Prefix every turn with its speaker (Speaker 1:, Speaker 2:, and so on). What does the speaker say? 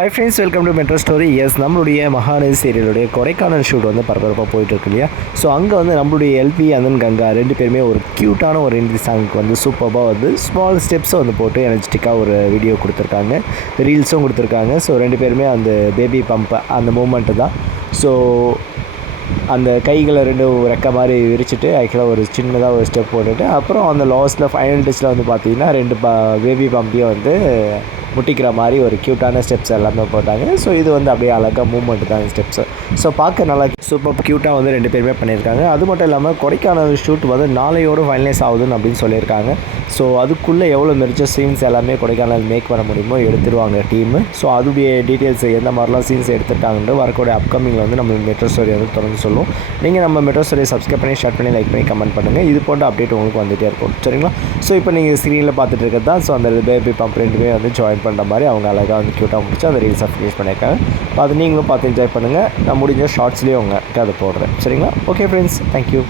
Speaker 1: Hi friends welcome to metro stories நம்மளுடைய Mahanadi சீரியலுடைய Kodaikanal shoot வந்து பரபரப்பாக போயிட்டு இருக்கு இல்லையா? ஸோ அங்கே வந்து நம்மளுடைய எல்பி அந்தன் கங்கா ரெண்டு பேருமே ஒரு க்யூட்டான ஒரு ஹிந்தி சாங்க்கு வந்து சூப்பராக வந்து ஸ்மால் ஸ்டெப்ஸை வந்து போட்டு எனர்ஜெட்டிக்காக ஒரு வீடியோ கொடுத்துருக்காங்க. ரீல்ஸும் கொடுத்துருக்காங்க. ஸோ ரெண்டு பேருமே அந்த பேபி பம்ப் அந்த மூமெண்ட்டு தான். ஸோ அந்த கைகளை ரெண்டு ரெக்க மாதிரி விரிச்சிட்டு ஆக்சுவலாக ஒரு சின்னதாக ஒரு ஸ்டெப் போட்டுட்டு அப்புறம் அந்த லாஸ்ட்டில் ஃபைனல் டச்சில் வந்து பார்த்தீங்கன்னா ரெண்டு ப பேபி பம்பியை வந்து முட்டிக்கிற மாதிரி ஒரு க்யூட்டான ஸ்டெப்ஸ் எல்லாமே போட்டாங்க. ஸோ இது வந்து அப்படியே அழகாக மூவ்மெண்ட் தான் ஸ்டெப்ஸு ஸோ பார்க்க நல்லா சூப்பர் க்யூட்டாக வந்து ரெண்டு பேருமே பண்ணியிருக்காங்க. அது மட்டும் இல்லாமல் கொடைக்கானல் ஷூட் வந்து நாளையோட ஃபைனலைஸ் ஆகுதுன்னு அப்படின்னு சொல்லியிருக்காங்க. ஸோ அதுக்குள்ளே எவ்வளோ மெரிச்ச சீன்ஸ் எல்லாமே கொடைக்கானல் மேக் பண்ண முடியுமோ எடுத்துருவாங்க டீமு ஸோ அதுடைய டீட்டெயில்ஸ் எந்த மாதிரிலாம் சீன்ஸ் எடுத்துட்டாங்கன்னு வரக்கூடிய அப்கமிங்கில் வந்து நம்ம மெட்ரோ ஸ்டோரி வந்து தொடர்ந்து சொல்லுவோம். நீங்கள் நம்ம மெட்ரோ ஸ்டோரியை சப்ஸ்கிரைப் பண்ணி ஷேர் பண்ணி லைக் பண்ணி கமெண்ட் பண்ணுங்கள் இது போன்ற அப்டேட் உங்களுக்கு வந்துகிட்டே இருக்கும். சரிங்களா? ஸோ இப்போ நீங்கள் ஸ்க்ரீனில் பார்த்துட்டு இருக்கிறது தான். ஸோ அந்த பேபி பம்ப் ரெண்டுமே வந்து ஜாயின் பண்ணுற மாதிரி அவங்க அழகாக வந்து க்யூட்டாக முடிச்சு அந்த ரீல்ஸாக ஃபினிஷ் பண்ணியிருக்காங்க. அது நீங்களும் பார்த்து என்ஜாய் பண்ணுங்கள் நான் முடிஞ்ச ஷார்ட்ஸ்லேயும் உங்கள் அதை போடுறேன். சரிங்களா? Okay friends thank you